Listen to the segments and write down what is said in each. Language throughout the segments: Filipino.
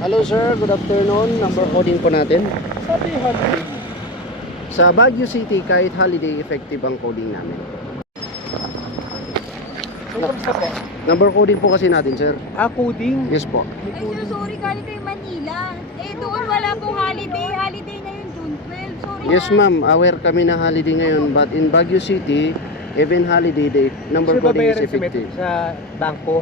Hello sir, good afternoon. Number coding po natin. Sabi holiday. Sa Baguio City, kahit holiday, effective ang coding namin. Kamusta po? Number coding po kasi natin sir. Coding. Yes po. Ay, sir, sorry, galing kayo Manila. Eh, doon wala pong holiday. Holiday na yun, June 12. Sorry Yes na. ma'am, aware kami na holiday ngayon. But in Baguio City, even holiday day, number coding is effective. Sa bangko?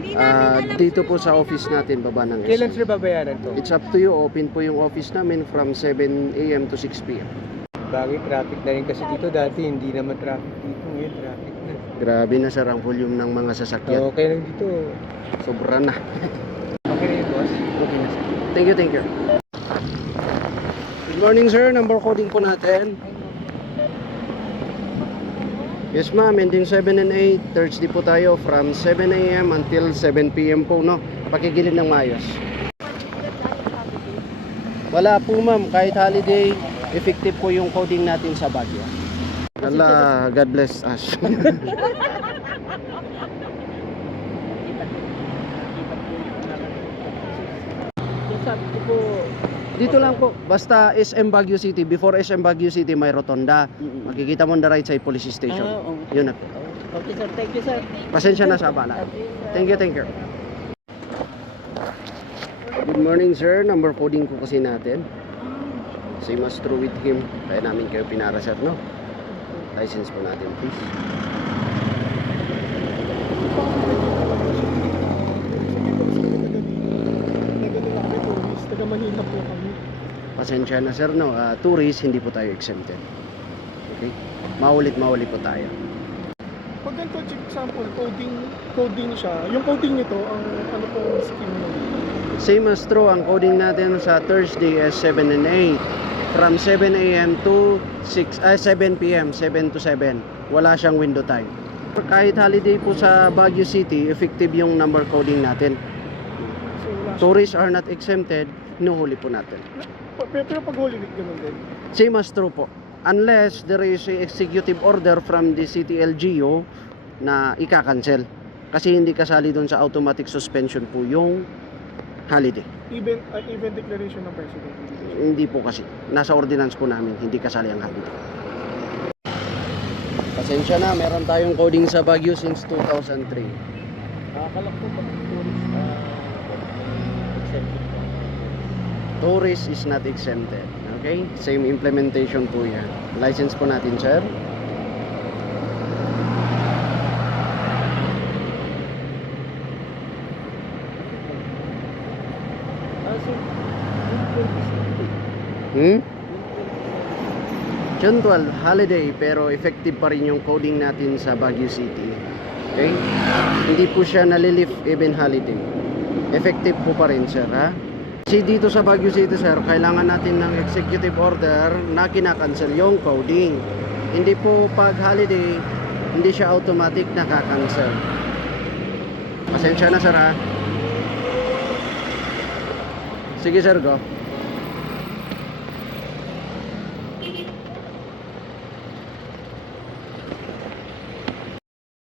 Hindi namin alam, Dito sir. po sa Sorry office naman. natin, baba ng Kailan SM. sila babayaran to? It's up to you. Open po yung office namin from 7 AM to 6 PM. Bagay, traffic na rin kasi dito. Dati hindi naman traffic dito. Ngayon traffic na. Grabe na sir ang volume ng mga sasakyan. Okay lang dito. Sobra na. Okay na yun, boss? Okay na sir. Thank you, thank you. Good morning sir, number coding po natin. Yes ma'am, ending 7 and 8. Thursday po tayo from 7 AM until 7 PM po, no? Pakigilid ng maayos. Wala po ma'am, kahit holiday, effective po yung coding natin sa Baguio. Allah, God bless us. Sabi ko po, Dito lang po, basta SM Baguio City. Before SM Baguio City, may rotonda. Makikita mo on the right side, police station. Yun na po. okay sir, thank you sir. Pasensya na sa abala. Thank you, thank you. Good morning sir, number coding ko kasi natin. Same as true with him. Kaya namin kayo pinara sir, no? License po natin please. Taga Manila po kami. Pasensya na sir, no? Tourist, hindi po tayo exempted. Okay? Maulit po tayo. Pag ganito, example, coding siya. Yung coding nito, ang ano po scheme mo? Same as true, ang coding natin sa Thursday is 7 and 8. From 7 AM to 7 PM, 7 to 7. Wala siyang window time. Kahit holiday po sa Baguio City, effective yung number coding natin. So, wala siya. Tourists are not exempted, hinuhuli po natin. Pero pag Holy Week ganun din. Same as true po. Unless there is a executive order from the city LGU na ika-cancel. Kasi hindi kasali doon sa automatic suspension po yung holiday. Even declaration ng president. Hindi po kasi. Nasa ordinance po namin, hindi kasali ang holiday. Pasensya na, meron tayong coding sa Baguio since 2003. Nakakalak po pag tourist exempted. Tourist is not exempted. Okay? Same implementation po yan. License po natin, sir. June 12, holiday, pero effective pa rin yung coding natin sa Baguio City. Okay? Hindi po siya nalilift even holiday. Effective po pa rin, sir, ha? Kasi dito sa Baguio City, sir, kailangan natin ng executive order na kinakancel yung coding. Hindi po pag holiday, hindi siya automatic nakakancel. Pasensya na, sir, ha? Sige, sir, go.